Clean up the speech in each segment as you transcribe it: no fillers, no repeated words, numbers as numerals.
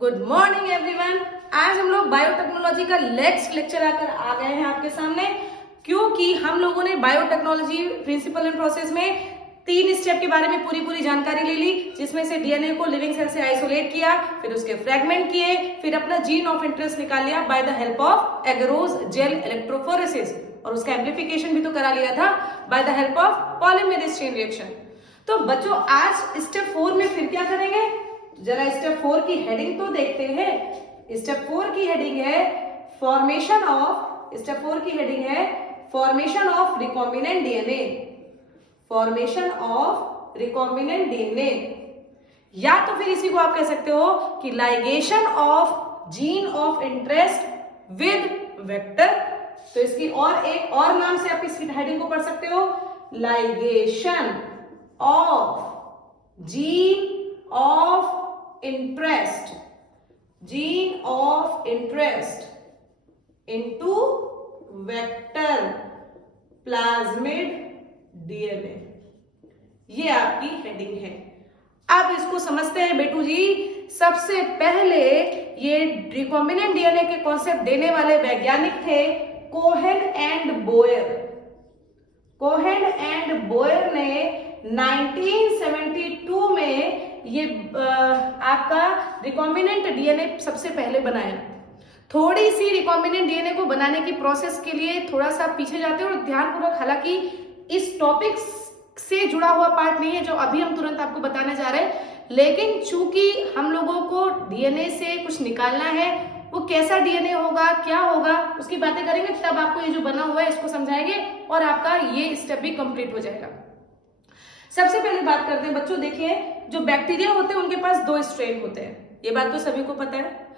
Good morning everyone. आज हम लोग बायोटेक्नोलॉजी का नेक्स्ट लेक्चर आकर आ गए हैं आपके सामने, क्योंकि हम लोगों ने बायोटेक्नोलॉजी प्रिंसिपल एंड प्रोसेस में 3 स्टेप के बारे में पूरी जानकारी ले ली, जिसमें से डीएनए को लिविंग सेल से आइसोलेट किया, फिर उसके फ्रेगमेंट किए, फिर अपना जीन ऑफ इंटरेस्ट निकाल लिया by the help of agarose gel electrophoresis, और उसका एम्प्लीफिकेशन भी तो करा लिया था by the help of polymerase chain reaction. तो बच्चों आज स्टेप 4 में फिर क्या करेंगे, जरा स्टेप 4 की हेडिंग तो देखते हैं। स्टेप 4 की हेडिंग है formation of recombinant DNA. Formation of recombinant DNA, या तो फिर इसी को आप कह सकते हो कि ligation of gene of interest with vector. तो इसकी एक और नाम से आप इसकी हेडिंग को पढ़ सकते हो, ligation of gene of interest into vector plasmid DNA. ये आपकी हेडिंग है। अब इसको समझते हैं बेटू जी। सबसे पहले ये रिकॉम्बिनेंट डीएनए के कॉन्सेप्ट देने वाले वैज्ञानिक थे कोहेन एंड बोयर ने 1972 में ये आपका रिकॉम्बिनेंट डीएनए सबसे पहले बनाया। थोड़ी सी रिकॉम्बिनेंट डीएनए को बनाने की प्रोसेस के लिए थोड़ा सा पीछे जाते हैं और ध्यानपूर्वक, हालांकि इस टॉपिक से जुड़ा हुआ पार्ट नहीं है जो अभी हम तुरंत आपको बताने जा रहे हैं, लेकिन चूंकि हम लोगों को डीएनए से कुछ निकालना है, वो कैसा डीएनए होगा, क्या होगा, उसकी बातें करेंगे, तब आपको ये जो बना हुआ है इसको समझाएंगे और आपका ये स्टेप भी कंप्लीट हो जाएगा। सबसे पहले बात करते हैं बच्चों, देखिए जो बैक्टीरिया होते हैं उनके पास 2 स्ट्रेन होते हैं, ये बात तो सभी को पता है।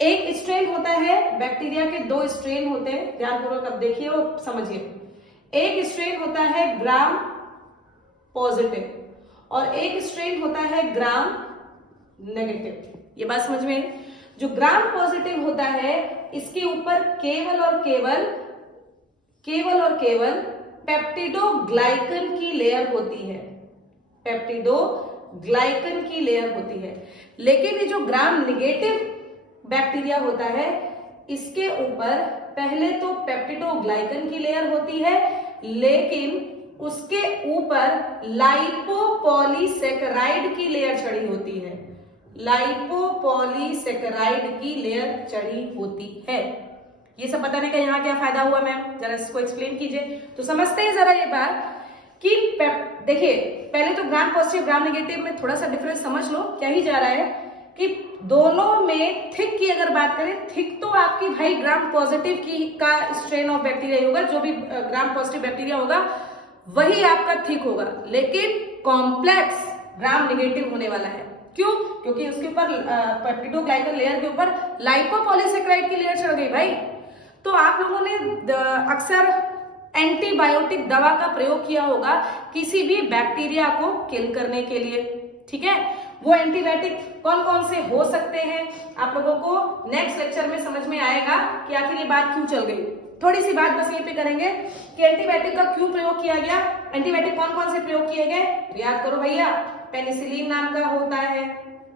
एक स्ट्रेन होता है, बैक्टीरिया के 2 स्ट्रेन होते हैं, ध्यानपूर्वक अब देखिए और समझिए। एक स्ट्रेन होता है ग्राम पॉजिटिव और एक स्ट्रेन होता है ग्राम नेगेटिव। ये बात समझ में? जो ग्राम पॉजिटिव होता है इसके ऊपर केवल और केवल पेप्टिडोग्लाइकन की लेयर होती है। लेकिन ये जो ग्राम नेगेटिव बैक्टीरिया होता है इसके ऊपर पहले तो पेप्टिडोग्लाइकन की लेयर होती है, लेकिन उसके ऊपर लाइपोपॉलीसेकेराइड की लेयर चढ़ी होती है। ये सब बताने का यहाँ क्या फायदा हुआ मैम, जरा इसको एक्सप्लेन कीजिए। तो समझते हैं जरा ये बात कि देखिए पहले तो ग्राम पॉजिटिव ग्राम नेगेटिव में थोड़ा सा डिफरेंस समझ लो। क्या ही जा रहा है कि दोनों में थिक की अगर बात करें, थिक तो आपकी भाई ग्राम पॉजिटिव की का स्ट्रेन ऑफ बैक्टीरिया होगा, जो भी ग्राम पॉजिटिव बैक्टीरिया होगा वही आपका थिक होगा, लेकिन कॉम्प्लेक्स ग्राम नेगेटिव होने वाला है। क्यों? क्योंकि उसके ऊपर पेप्टिडोग्लाइकन लेयर के ऊपर लाइपोपॉलीसेकेराइड की लेयर चढ़ गई भाई। तो आप लोगों ने अक्सर एंटीबायोटिक दवा का प्रयोग किया होगा किसी भी बैक्टीरिया को किल करने के लिए, ठीक है? वो एंटीबायोटिक कौन कौन से हो सकते हैं आप लोगों को नेक्स्ट लेक्चर में समझ में आएगा कि आखिर ये बात क्यों चल गई। थोड़ी सी बात बस यहीं पे करेंगे कि एंटीबायोटिक का क्यों प्रयोग किया गया, एंटीबायोटिक कौन कौन से प्रयोग किए गए। याद करो भैया, पेनिसिलिन नाम का होता है,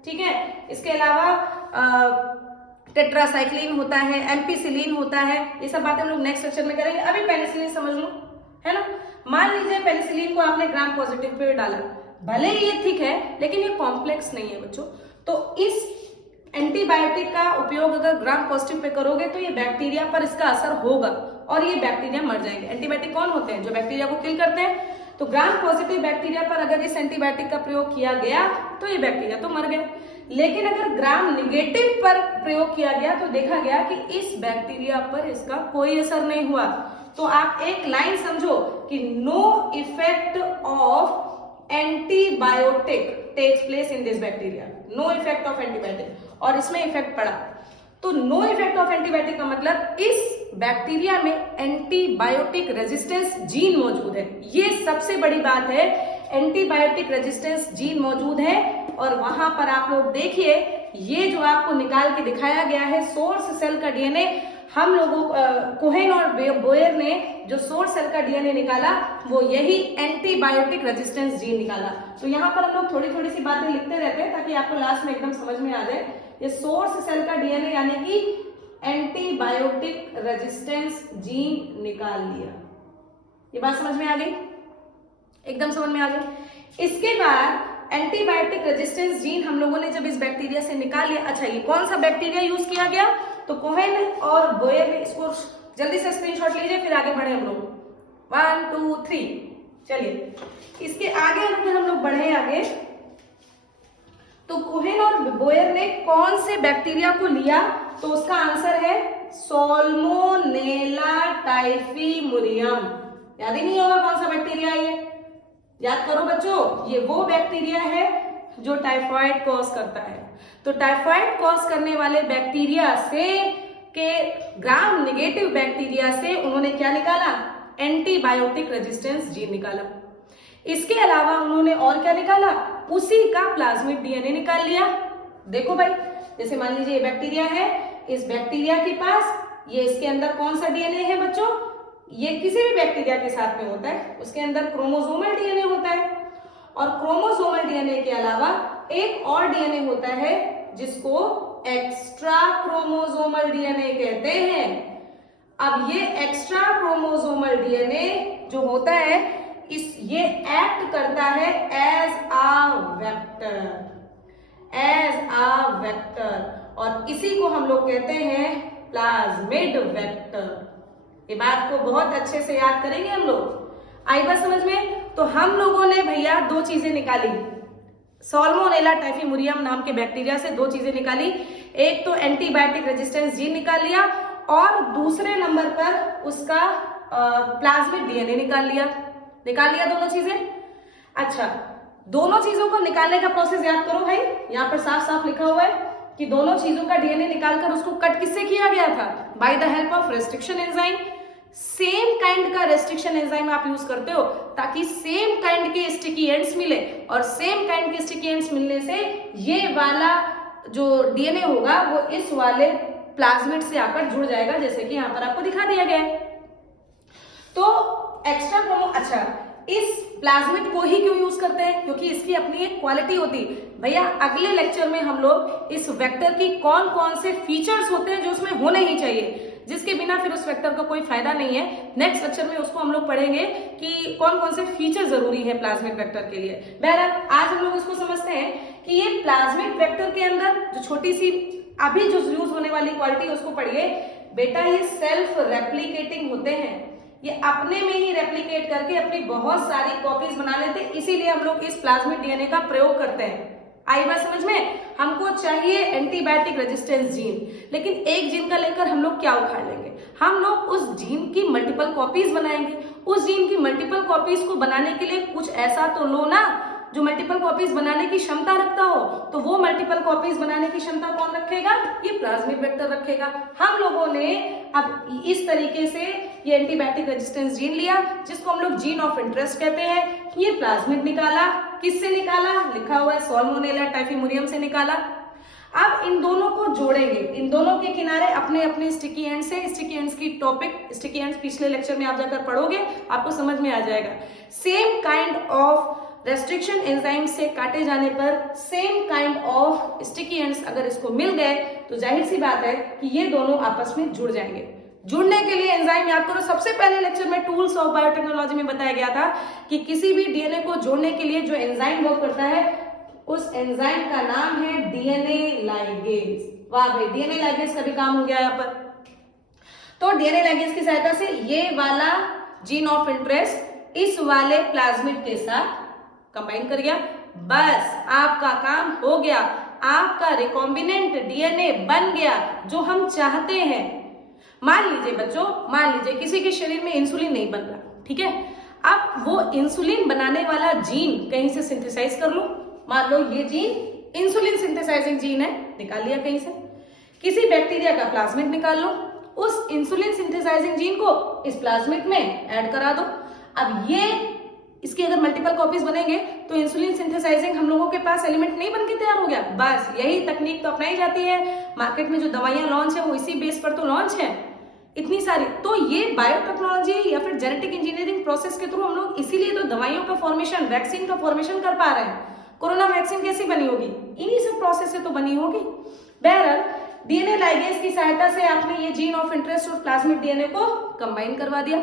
ठीक है? इसके अलावा टेट्रासाइक्लिन होता है, एम्पिसिलिन होता है। ये सब बातें हम लोग नेक्स्ट लेक्चर में करेंगे। अभी पेनिसिलिन समझ लो, है ना? मान लीजिए पेनिसिलिन को आपने ग्राम पॉजिटिव पे डाला, भले ही ये ठीक है लेकिन ये कॉम्प्लेक्स नहीं है बच्चों। तो इस एंटीबायोटिक का उपयोग अगर ग्राम पॉजिटिव पे करोगे तो ये बैक्टीरिया पर इसका असर होगा और ये बैक्टीरिया मर जाएंगे। एंटीबायोटिक कौन होते हैं? जो बैक्टीरिया को किल करते हैं। तो ग्राम पॉजिटिव बैक्टीरिया पर अगर इस एंटीबायोटिक का प्रयोग किया गया तो ये बैक्टीरिया तो मर गए, लेकिन अगर ग्राम नेगेटिव पर प्रयोग किया गया तो देखा गया कि इस बैक्टीरिया पर इसका कोई असर नहीं हुआ। तो आप एक लाइन समझो कि no effect of antibiotic takes place in this bacteria, no effect of antibiotic, और इसमें इफेक्ट पड़ा। तो नो इफेक्ट ऑफ एंटीबायोटिक का मतलब इस बैक्टीरिया में एंटीबायोटिक रेजिस्टेंस जीन मौजूद है। ये सबसे बड़ी बात है, एंटीबायोटिक रेजिस्टेंस जीन मौजूद है। और वहां पर आप लोग देखिए, ये जो आपको निकाल के दिखाया गया है सोर्स सेल का डीएनए, हम लोगों कोहेन और बोयर ने जो सोर्स सेल का डीएनए निकाला वो यही एंटीबायोटिक रेजिस्टेंस जीन निकाला। तो यहाँ पर हम लोग थोड़ी थोड़ी सी बातें लिखते रहते हैं ताकि आपको लास्ट में एकदम समझ में आ जाए ये सोर्स सेल का डीएनए यानी कि एंटीबायोटिक रेजिस्टेंस जीन निकाल लिया। ये बात समझ में आ गई, एकदम समझ में आ गई। इसके बाद एंटीबायोटिक रेजिस्टेंस जीन हम लोगों ने जब इस बैक्टीरिया से निकाल लिया, अच्छा ये कौन सा बैक्टीरिया यूज किया गया, तो कोहेन और बोयर ने, इसको जल्दी से स्क्रीनशॉट लीजिए फिर आगे बढ़े हम लोग। 1 2 3 चलिए इसके आगे अगर हम लोग बढ़े आगे, तो कोहेन और बोयर ने कौन से बैक्टीरिया को लिया, तो उसका आंसर है सॉल्मोनेला टाइफीमुरियम। याद ही नहीं होगा कौन सा बैक्टीरिया है ये, याद करो बच्चों, ये वो बैक्टीरिया है जो टाइफाइड कॉज करता है। तो टाइफाइड कॉज करने वाले बैक्टीरिया से के ग्राम नेगेटिव बैक्टीरिया से उन्होंने क्या निकाला, एंटीबायोटिक रेजिस्टेंस जीन निकाला। इसके अलावा उन्होंने और क्या निकाला, उसी का प्लाज्मिड डीएनए निकाल लिया। देखो भाई, जैसे मान लीजिए ये बैक्टीरिया है, इस बैक्टीरिया के पास ये इसके अंदर कौन सा डीएनए है बच्चों, ये किसी भी बैक्टीरिया के साथ में होता है, उसके अंदर क्रोमोसोमल डीएनए होता है। और क्रोमोसोमल डीएनए के अलावा एक और डीएनए होता है जिसको एक्स्ट्रा क्रोमोसोमल डीएनए कहते हैं। अब ये एक्स्ट्रा क्रोमोसोमल डीएनए जो होता है ये एक्ट करता है एज अ वेक्टर, और इसी को हम लोग कहते हैं प्लाज्मिड वेक्टर। ये बात को बहुत अच्छे से याद करेंगे हम लोग। आई बात समझ में? तो हम लोगों ने भैया दो चीजें निकाली, सॉल्मोनेला टाइफीमुरियम नाम के बैक्टीरिया से दो चीजें निकाली, एक तो एंटीबायोटिक रेजिस्टेंस जीन निकाल लिया और दूसरे नंबर पर उसका प्लाज्मिड डीएनए निकाल लिया दोनों चीजें। अच्छा, दोनों चीजों को निकालने का प्रोसेस याद करो भाई, यहाँ पर साफ साफ लिखा हुआ है कि दोनों चीजों का डीएनए निकालकर उसको कट किससे किया गया था, by the help of restriction enzyme. Same kind का रेस्ट्रिक्शन एंजाइम आप यूज करते हो ताकि सेम काइंड के स्टिकी एंड्स मिले, और सेम काइंड के स्टिकी एंड्स मिलने से ये वाला जो डीएनए होगा वो इस वाले प्लाज्मिड से आकर जुड़ जाएगा, जैसे कि यहाँ पर आपको दिखा दिया गया है। तो एक्स्ट्रा अच्छा, इस प्लाज्मिड को ही क्यों यूज करते हैं, क्योंकि इसकी अपनी एक क्वालिटी होती है। भैया अगले लेक्चर में हम लोग इस वेक्टर की कौन कौन से फीचर्स होते हैं जो उसमें होने ही चाहिए, जिसके बिना फिर उस वेक्टर का कोई फायदा नहीं है। नेक्स्ट लेक्चर में उसको हम लोग पढ़ेंगे कि कौन कौन से फीचर जरूरी है प्लाज्मिक वेक्टर के लिए। बहरहाल आज हम लोग इसको समझते हैं कि ये प्लाज्मिक वेक्टर के अंदर जो छोटी सी अभी जो यूज होने वाली क्वालिटी है उसको पढ़िए बेटा। ये सेल्फ रेप्लिकेटिंग होते हैं, ये अपने में ही रेप्लिकेट करके अपनी बहुत सारी कॉपीज बना लेते हैं, इसीलिए हम लोग इस प्लाज्मिड डीएनए का प्रयोग करते हैं। आई बात समझ में? हमको चाहिए एंटीबायोटिक रेजिस्टेंस जीन, लेकिन एक जीन का लेकर हम लोग क्या उखाड़ लेंगे, हम लोग उस जीन की मल्टीपल कॉपीज बनाएंगे। उस जीन की मल्टीपल कॉपीज को बनाने के लिए कुछ ऐसा तो लो ना जो मल्टीपल कॉपीज बनाने की क्षमता रखता हो, तो वो मल्टीपल कॉपीज बनाने की क्षमता कौन रखेगा, ये प्लाज्मिक वेक्टर रखेगा। हम लोगों ने अब इस तरीके से ये एंटीबायोटिक रेजिस्टेंस जीन लिया, जिसको हम लोग जीन ऑफ इंटरेस्ट कहते हैं। ये प्लाज्मिड निकाला, किससे निकाला, लिखा हुआ है सॉल्मोनेला टाइफीमुरियम से निकाला। अब इन दोनों को जोड़ेंगे, इन दोनों के किनारे अपने अपने स्टिकी एंड से, स्टिकी एंड्स की टॉपिक, स्टिकी एंड्स पिछले लेक्चर में आप जाकर पढ़ोगे, आपको समझ में आ जाएगा। Same kind of restriction enzyme से काटे जाने पर same kind of sticky ends अगर इसको मिल गए तो जाहिर सी बात है कि ये दोनों आपस में जुड़ जाएंगे। जुड़ने के लिए एंजाइम याद करो, सबसे पहले लेक्चर में टूल्स ऑफ बायोटेक्नोलॉजी में बताया गया था कि किसी भी डीएनए को जोड़ने के लिए जो एंजाइम वर्क करता है उस एंजाइम का नाम है डीएनए लाइगेज। वाह भाई, डीएनए लाइगेज का भी काम हो गया यहाँ पर। तो डीएनए लाइगेज की सहायता से ये वाला जीन ऑफ इंटरेस्ट इस वाले प्लाज्मिड के साथ कंबाइन कर गया, बस आपका काम हो गया, आपका रिकॉम्बिनेंट डीएनए बन गया जो हम चाहते हैं। मान लीजिए बच्चों, मान लीजिए किसी के शरीर में इंसुलिन नहीं बन रहा, ठीक है, अब वो इंसुलिन बनाने वाला जीन कहीं से सिंथेसाइज कर लो। मान लो ये जीन इंसुलिन सिंथेसाइजिंग जीन है, निकाल लिया कहीं से। किसी बैक्टीरिया का प्लाज्मिड निकाल लो, उस इंसुलिन सिंथेसाइजिंग जीन को इस प्लाज्मिड में ऐड करा दो। अब ये इसकी अगर मल्टीपल कॉपीज बनेंगे तो इंसुलिन सिंथेसाइजिंग हम लोगों के पास एलिमेंट नहीं बनके तैयार हो गया। बस यही तकनीक तो अपनाई जाती है, मार्केट में जो दवाइयां लॉन्च है वो इसी बेस पर तो लॉन्च है इतनी सारी। तो ये बायोटेक्नोलॉजी या फिर जेनेटिक इंजीनियरिंग प्रोसेस के थ्रू हम लोग इसीलिए तो दवाइयों का फॉर्मेशन, वैक्सीन का फॉर्मेशन कर पा रहे हैं। कोरोना वैक्सीन कैसी बनी होगी, इन्हीं सब प्रोसेस से तो बनी होगी। बहरहाल डीएनए लाइगेज की सहायता से आपने ये जीन ऑफ इंटरेस्ट और प्लाज्मिड डीएनए को कंबाइन करवा दिया।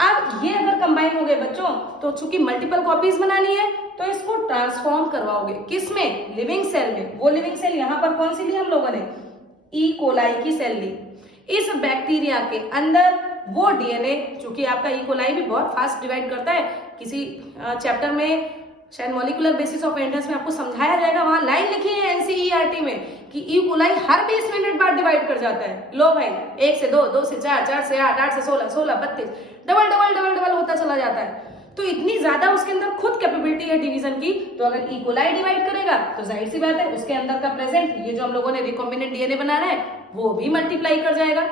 अब ये अगर कंबाइन हो गए बच्चों, तो चूंकि मल्टीपल कॉपीज बनानी है तो इसको ट्रांसफॉर्म करवाओगे किसमें, लिविंग सेल में। वो लिविंग सेल यहाँ पर कौन सी ली हम लोगों ने, ई कोलाई की सेल ली। इस बैक्टीरिया के अंदर वो डीएनए, चूंकि आपका ई कोलाई भी बहुत फास्ट डिवाइड करता है, किसी चैप्टर में शायद मॉलिक्यूलर बेसिस ऑफ एंट्रेंस में आपको समझाया जाएगा, वहां लाइन लिखी है एनसीईआरटी में कि ई कोलाई हर 20 मिनट बाद डिवाइड कर जाता है। लो भाई, 1 से 2, 2 से 4, 4 से 8, 8 से 16, 16, 32, डबल डबल डबल डबल होता चला जाता है। तो इतनी ज्यादा उसके अंदर खुद कैपेबिलिटी है डिवीजन की, तो अगर ई कोलाई डिवाइड करेगा तो जाहिर सी बात है उसके अंदर का प्रेजेंट ये जो हम लोगों ने रिकॉम्बिनेंट डीएनए बनाना है वो भी मल्टीप्लाई कर जाएगा।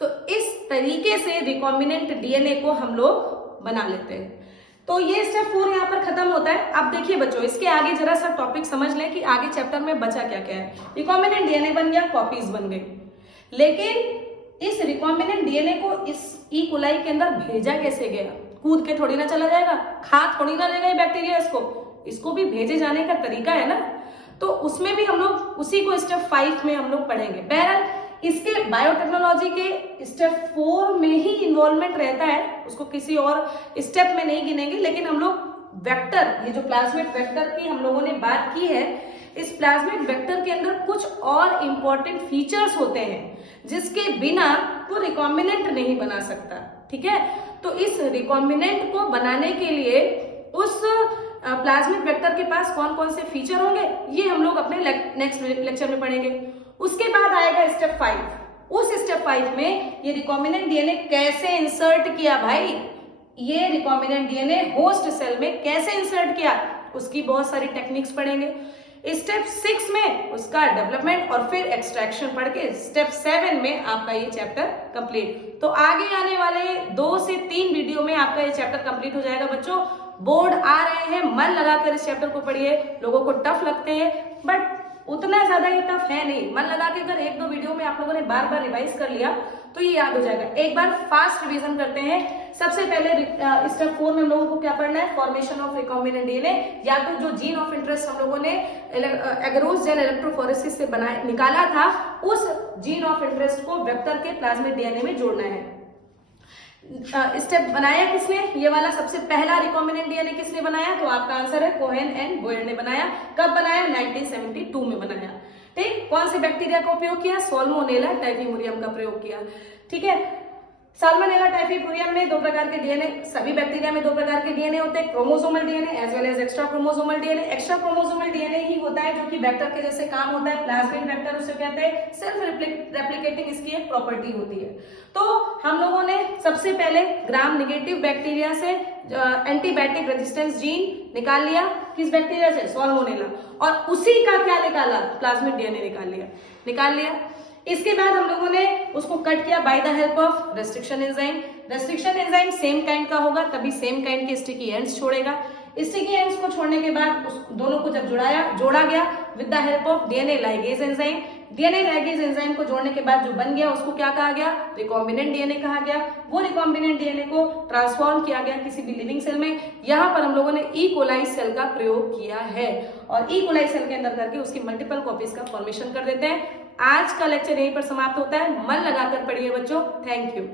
तो इस तरीके से रिकॉम्बिनेंट डीएनए को हम लोग बना लेते हैं। तो ये स्टेप 4 यहाँ पर खत्म होता है। अब देखिए बच्चों, इसके आगे जरा सा टॉपिक समझ लें कि आगे चैप्टर में बचा क्या क्या है। रिकॉम्बिनेंट डीएनए बन गया, कॉपीज बन गई, लेकिन इस रिकॉम्बिनेंट डीएनए को इस ई कोलाई के अंदर भेजा कैसे गया? कूद के थोड़ी ना चला जाएगा, खा थोड़ी ना लेगा ये बैक्टीरिया इसको भी भेजे जाने का तरीका है ना। तो उसमें भी हम लोग उसी को स्टेप 5 में हम लोग पढ़ेंगे। बहरहाल इसके बायोटेक्नोलॉजी के स्टेप 4 में ही इन्वॉल्वमेंट रहता है, उसको किसी और स्टेप में नहीं गिनेंगे। लेकिन हम लोग वेक्टर, ये जो प्लाज्मिड वेक्टर की हम लोगों ने बात की है, इस प्लाज्मिड वेक्टर के अंदर कुछ और इंपॉर्टेंट फीचर्स होते हैं जिसके बिना वो रिकॉम्बिनेंट नहीं बना सकता। ठीक है, तो इस रिकॉम्बिनेंट को बनाने के लिए उस प्लाज्मिड वेक्टर के पास कौन कौन से फीचर होंगे ये हम लोग अपने नेक्स्ट लेक्चर में पढ़ेंगे। उसके बाद आएगा स्टेप 5। उस स्टेप 5 में ये रिकॉम्बिनेंट डीएनए कैसे इंसर्ट किया भाई, ये रिकॉम्बिनेंट डीएनए होस्ट सेल में कैसे इंसर्ट किया, उसकी बहुत सारी टेक्निक्स पढ़ेंगे। स्टेप 6 में उसका डेवलपमेंट और फिर एक्सट्रैक्शन पढ़ के स्टेप 7 में आपका ये चैप्टर कंप्लीट। तो आगे आने वाले 2 से 3 वीडियो में आपका ये चैप्टर कंप्लीट हो जाएगा बच्चों। बोर्ड आ रहे हैं, मन लगाकर इस चैप्टर को पढ़िए। लोगों को टफ लगते हैं बट उतना ज्यादा ये टफ है नहीं। मन लगा के अगर 1-2 वीडियो में आप लोगों ने बार बार रिवाइज कर लिया तो ये याद हो जाएगा। एक बार फास्ट रिवीजन करते हैं। सबसे पहले स्टेप 4 में हम लोगों को क्या पढ़ना है, फॉर्मेशन ऑफ रिकॉम्बिनेंट डीएनए, या तो जो जीन ऑफ इंटरेस्ट हम लोगों ने एगरोस जेल इलेक्ट्रोफोरेसिस से निकाला था, उस जीन ऑफ इंटरेस्ट को वेक्टर के प्लाज्मिड डीएनए में जोड़ना है। स्टेप बनाया किसने, ये वाला सबसे पहला रिकॉम्बिनेंट डीएनए किसने बनाया, तो आपका आंसर है कोहेन एंड बोयर ने बनाया। कब बनाया, 1972 में बनाया। ठीक, कौन से बैक्टीरिया का उपयोग किया, साल्मोनेला टाइफीमुरियम का प्रयोग किया। ठीक है, साल्मोनेला टाइफीमुरियम में 2 प्रकार के डीएनए, सभी बैक्टीरिया में 2 प्रकार के डीएनए होते हैं, chromosomal DNA as well as extra chromosomal DNA. Extra chromosomal DNA ही होता है जो कि वेक्टर के जैसे काम होता है। प्लाज्मिड वेक्टर उसे कहते हैं, सेल्फ रेप्लिकेटिंग इसकी एक प्रॉपर्टी होती है। तो हम लोगों ने सबसे पहले ग्राम नेगेटिव बैक्टीरिया से एंटीबायोटिक रेजिस्टेंस जीन निकाल लिया, किस बैक्टीरिया से, साल्मोनेला, और उसी का क्या निकाला, प्लाज्मिड डीएनए निकाल लिया। इसके बाद हम लोगों ने उसको कट किया by the help of restriction enzyme. Restriction enzyme same kind का होगा तभी सेम काइंड के स्टिकी एंड्स छोड़ेगा। स्टिकी एंड्स को छोड़ने के बाद उस दोनों को जब जोड़ा गया with the help of DNA ligase enzyme. DNA ligase enzyme को जोड़ने के बाद जो बन गया उसको क्या कहा गया, रिकॉम्बिनेंट डीएनए कहा गया। वो रिकॉम्बिनेंट डीएनए को ट्रांसफॉर्म किया गया किसी भी लिविंग सेल में। यहाँ पर हम लोगों ने ई कोलाई सेल का प्रयोग किया है और ई कोलाई सेल के अंदर करके उसकी मल्टीपल कॉपीज का फॉर्मेशन कर देते हैं। आज का लेक्चर यहीं पर समाप्त होता है। मन लगाकर पढ़िए बच्चों। Thank you.